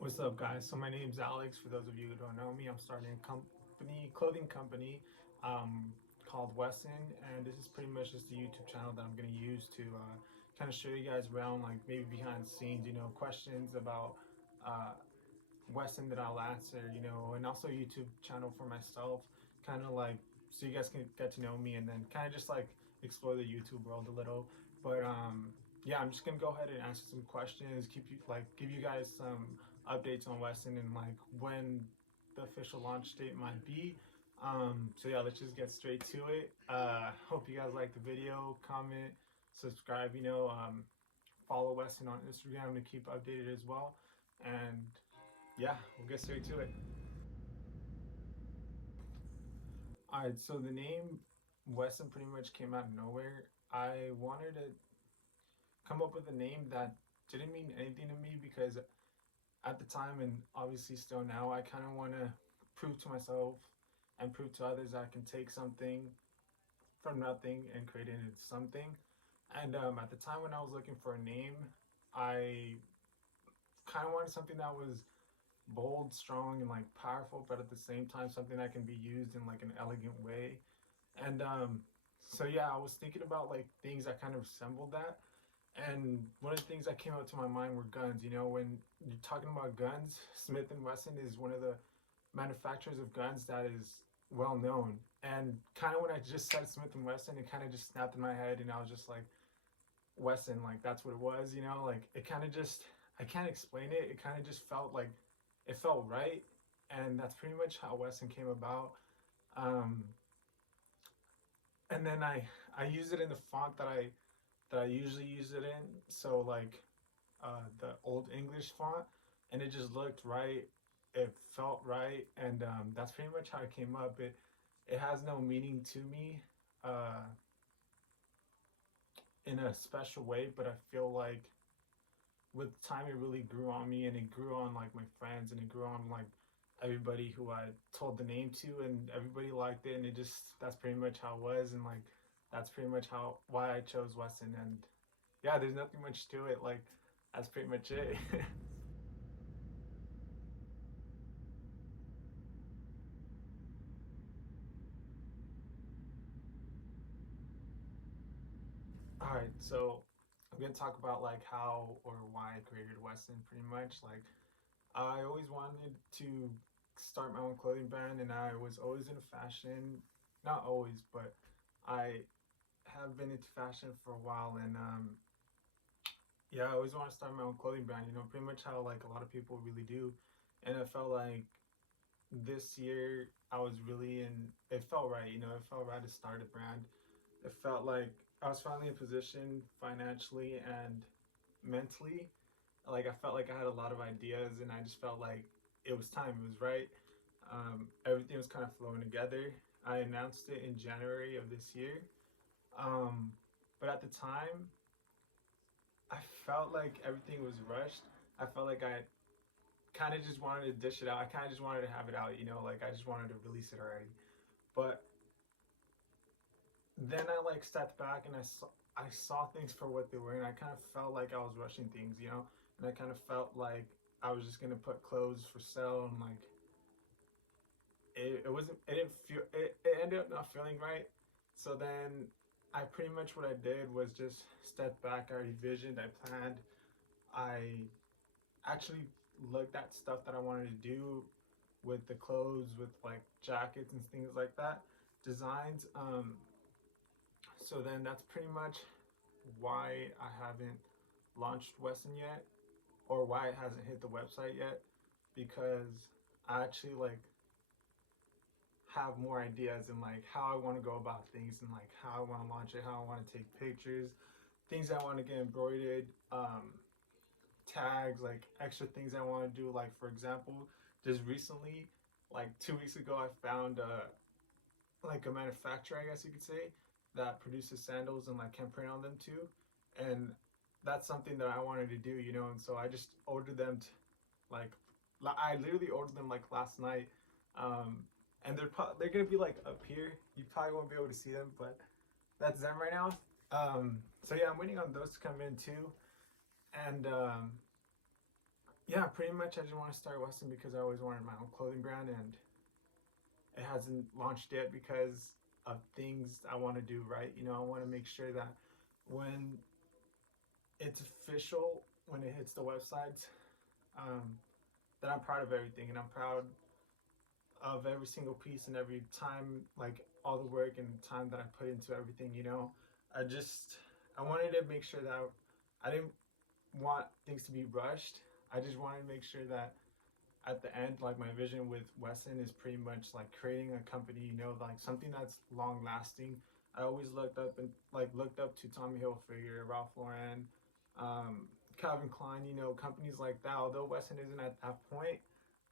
What's up, guys? So my name's Alex. For those of you who don't know me, I'm starting a clothing company, called Wesson, and this is pretty much just a YouTube channel that I'm going to use to kind of show you guys around, like maybe behind the scenes, questions about uh, Wesson that I'll answer, and also a YouTube channel for myself, kind of like so you guys can get to know me and then kind of just like explore the YouTube world a little. But yeah, I'm just gonna go ahead and answer some questions, keep you like give you guys some updates on Wesson and like when the official launch date might be. So yeah, let's just get straight to it. Hope you guys like the video, comment, subscribe, follow Wesson on Instagram to keep updated as well. And yeah, we'll get straight to it. All right, so the name Wesson pretty much came out of nowhere. I wanted to come up with a name that didn't mean anything to me because at the time, and obviously still now, I kind of want to prove to myself and prove to others that I can take something from nothing and create it into something. And at the time when I was looking for a name, I kind of wanted something that was bold, strong, and like powerful, but at the same time something that can be used in like an elegant way. And so yeah, I was thinking about like things that kind of resembled that. And one of the things that came up to my mind were guns. When you're talking about guns, Smith and Wesson is one of the manufacturers of guns that is well known. And kind of when I just said Smith and Wesson, it kind of just snapped in my head, and I was just like, Wesson, like that's what it was. Like it kind of just I can't explain it. It kind of just felt like it felt right, and that's pretty much how Wesson came about. Um, and then I use it in the font that I usually use it in. So like the old English font, and it just looked right. It felt right, and that's pretty much how it came up. It has no meaning to me uh, in a special way, but I feel like with time it really grew on me, and it grew on like my friends, and it grew on like everybody who I told the name to, and everybody liked it, and it just that's pretty much how it was, and like that's pretty much how why I chose Weston. And yeah, there's nothing much to it. Like that's pretty much it. All right, so I'm gonna talk about like how or why I created Weston. Pretty much like I always wanted to start my own clothing brand, and I was always into fashion. Not always, but I have been into fashion for a while, and yeah, I always want to start my own clothing brand. Pretty much how like a lot of people really do. And I felt like this year I was really in. It felt right. It felt right to start a brand. It felt like I was finally in a position financially and mentally. Like I felt like I had a lot of ideas, and I just felt like it was time. It was right. Everything was kind of flowing together. I announced it in January of this year. Um, but at the time, I felt like everything was rushed. I felt like I kind of just wanted to dish it out. I kind of just wanted to have it out, like I just wanted to release it already. But then I like stepped back, and I saw things for what they were, and I kind of felt like I was rushing things, and I kind of felt like I was just gonna put clothes for sale, and like it wasn't it didn't feel it ended up not feeling right. So then I pretty much what I did was just step back. I revisioned, I planned, I actually looked at stuff that I wanted to do with the clothes, with like jackets and things like that, designs. So then that's pretty much why I haven't launched Wesson yet, or why it hasn't hit the website yet, because I actually like have more ideas and like how I want to go about things, and like how I want to launch it, how I want to take pictures, things I want to get embroidered, tags, like extra things I want to do. Like for example, just recently, like 2 weeks ago, I found like a manufacturer, I guess you could say, that produces sandals and like can print on them too, and that's something that I wanted to do, and so I just ordered them like I literally ordered them like last night. Um, and they're gonna be like up here. You probably won't be able to see them, but that's them right now. So yeah, I'm waiting on those to come in too. And yeah, pretty much I just want to start Wesson because I always wanted my own clothing brand, and it hasn't launched yet because of things I want to do right. You know, I want to make sure that when it's official, when it hits the websites, um, that I'm proud of everything, and I'm proud of every single piece and every time, like all the work and time that I put into everything. You know, I just I wanted to make sure that I didn't want things to be rushed. I just wanted to make sure that at the end, like my vision with Wesson is pretty much like creating a company, you know, like something that's long lasting. I always looked up to Tommy Hilfiger, Ralph Lauren, Calvin Klein, you know, companies like that. Although Wesson isn't at that point,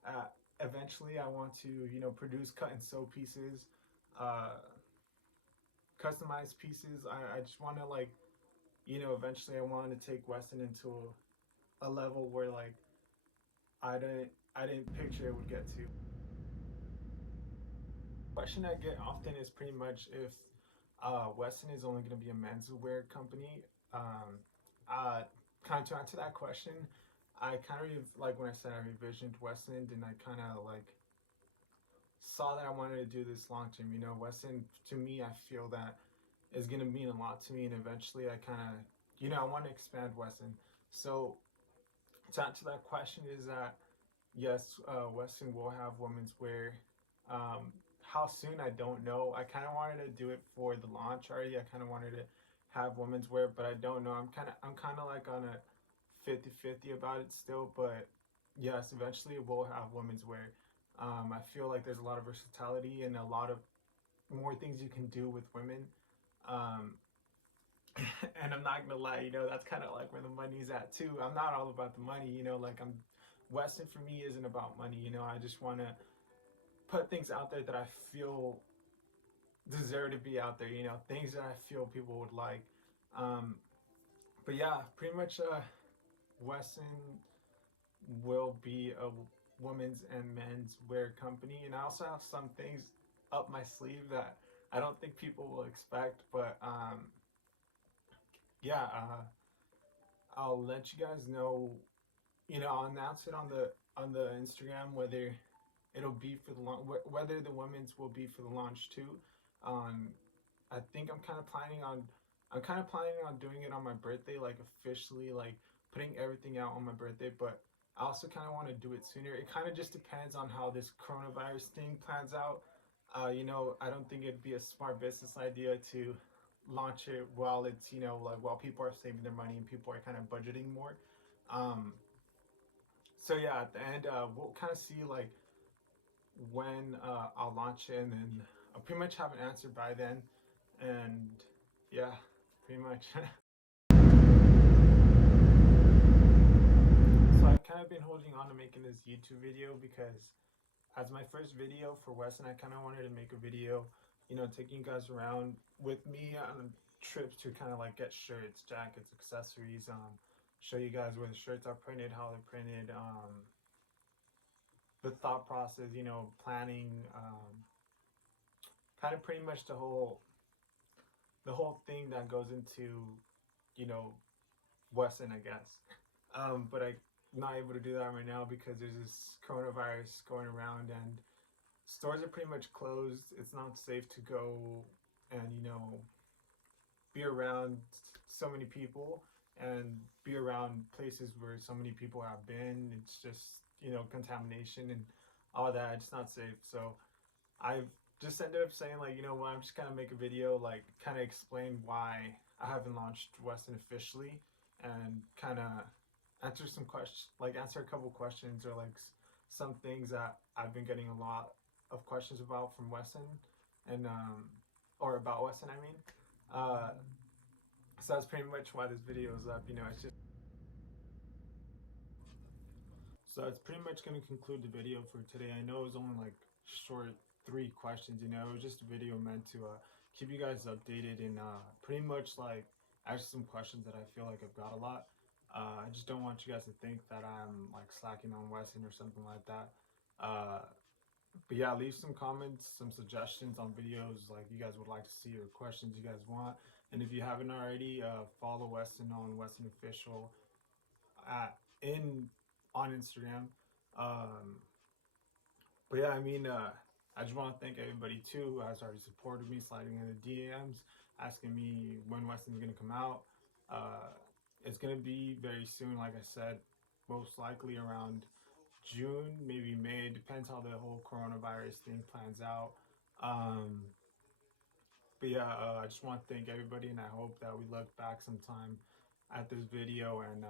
uh, eventually I want to, you know, produce cut and sew pieces, uh, customized pieces. I just want to like, you know, eventually I wanted to take Wesson into a level where like I didn't picture it would get to. Question I get often is pretty much if Wesson is only going to be a menswear company. Um, uh, Kind of to answer that question, I kind of like when I said I revisioned Wesson, and I kind of like saw that I wanted to do this long term. You know, Wesson to me, I feel that is going to mean a lot to me, and eventually I kind of, you know, I want to expand Wesson. So to answer that question is that yes, Weston will have women's wear. How soon I don't know. I kind of wanted to do it for the launch already. I kind of wanted to have women's wear, but I don't know. I'm kind of like on a 50-50 about it still, but yes, eventually it will have women's wear. I feel like there's a lot of versatility and a lot of more things you can do with women. Um, and I'm not gonna lie, you know, that's kind of like where the money's at too. I'm not all about the money, you know, like I'm Weston for me isn't about money, you know. I just want to put things out there that I feel deserve to be out there, you know, things that I feel people would like. Um, but yeah, pretty much Weston will be a women's and men's wear company, and I also have some things up my sleeve that I don't think people will expect, but yeah, I'll let you guys know. You know, I'll announce it on the Instagram whether it'll be for the launch, whether the women's will be for the launch too. Um, I think I'm kind of planning on doing it on my birthday, like officially, like putting everything out on my birthday. But I also kind of want to do it sooner. It kind of just depends on how this coronavirus thing plans out. You know, I don't think it'd be a smart business idea to launch it while it's, you know, like while people are saving their money and people are kind of budgeting more. Um, so yeah, at the end, we'll kind of see like when I'll launch it, and then I'll pretty much have an answer by then. And yeah, pretty much. So I've kind of been holding on to making this YouTube video because as my first video for Weston, I kind of wanted to make a video, you know, taking you guys around with me on trips to kind of like get shirts, jackets, accessories, show you guys where the shirts are printed, how they're printed, the thought process, you know, planning, kind of pretty much the whole thing that goes into, you know, Wesson, I guess. But I'm not able to do that right now because there's this coronavirus going around, and stores are pretty much closed. It's not safe to go and, you know, be around so many people and be around places where so many people have been. It's just, you know, contamination and all that. It's not safe. So I've just ended up saying like, you know what, I'm just gonna make a video like kind of explain why I haven't launched Weston officially, and kind of answer some questions, like answer a couple questions, or like some things that I've been getting a lot of questions about from Weston, and or about Weston, I mean. Uh, so that's pretty much why this video is up. You know, it's just so it's pretty much going to conclude the video for today. I know it was only like short 3 questions, you know, it was just a video meant to keep you guys updated and pretty much like ask some questions that I feel like I've got a lot. I just don't want you guys to think that I'm like slacking on Wesson or something like that. Uh, but yeah, leave some comments, some suggestions on videos like you guys would like to see or questions you guys want. And if you haven't already, follow Weston on Weston Official at in on Instagram. Um, but yeah, I mean, I just want to thank everybody too who has already supported me, sliding in the DMs, asking me when Weston's gonna come out. Uh, it's gonna be very soon, like I said, most likely around June, maybe May. It depends how the whole coronavirus thing plans out. Um, but yeah, I just want to thank everybody, and I hope that we look back sometime at this video and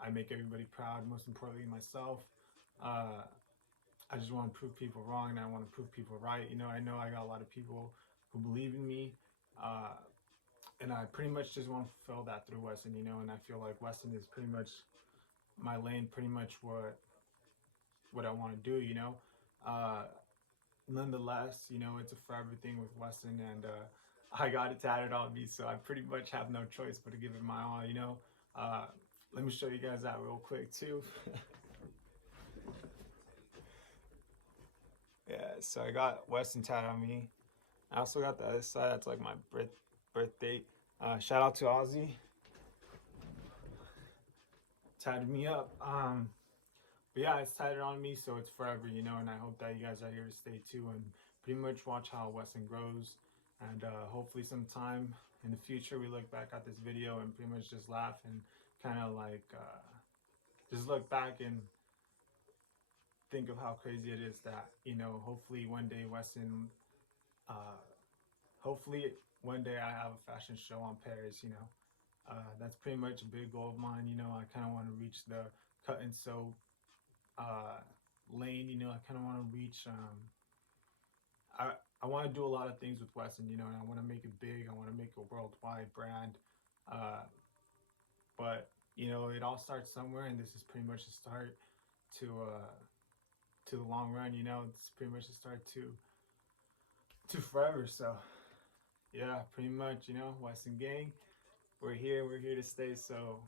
I make everybody proud. Most importantly, myself. Uh, I just want to prove people wrong, and I want to prove people right. I know I got a lot of people who believe in me, uh, and I pretty much just want to fulfill that through Wesson. And I feel like Wesson is pretty much my lane, pretty much what I want to do. Uh, Nonetheless, it's a forever thing with Wesson, and I got it tatted on me, so I pretty much have no choice but to give it my all. Uh, Let me show you guys that real quick too. Yeah, so I got Weston tatted on me. I also got the other side. That's like my birth date. Shout out to Ozzy, tatted me up. But yeah, it's tatted on me, so it's forever, And I hope that you guys are here to stay too, and pretty much watch how Weston grows. And hopefully, sometime in the future, we look back at this video and pretty much just laugh and kind of like just look back and think of how crazy it is that hopefully one day Weston uh, hopefully one day I have a fashion show on Paris. That's pretty much a big goal of mine. I kind of want to reach the cut and sew uh, lane. I kind of want to reach. I I want to do a lot of things with Wesson. And I want to make it big. I want to make a worldwide brand. Uh, but it all starts somewhere, and this is pretty much the start to to the long run. It's pretty much the start to forever. So yeah, pretty much. Wesson gang, we're here to stay. So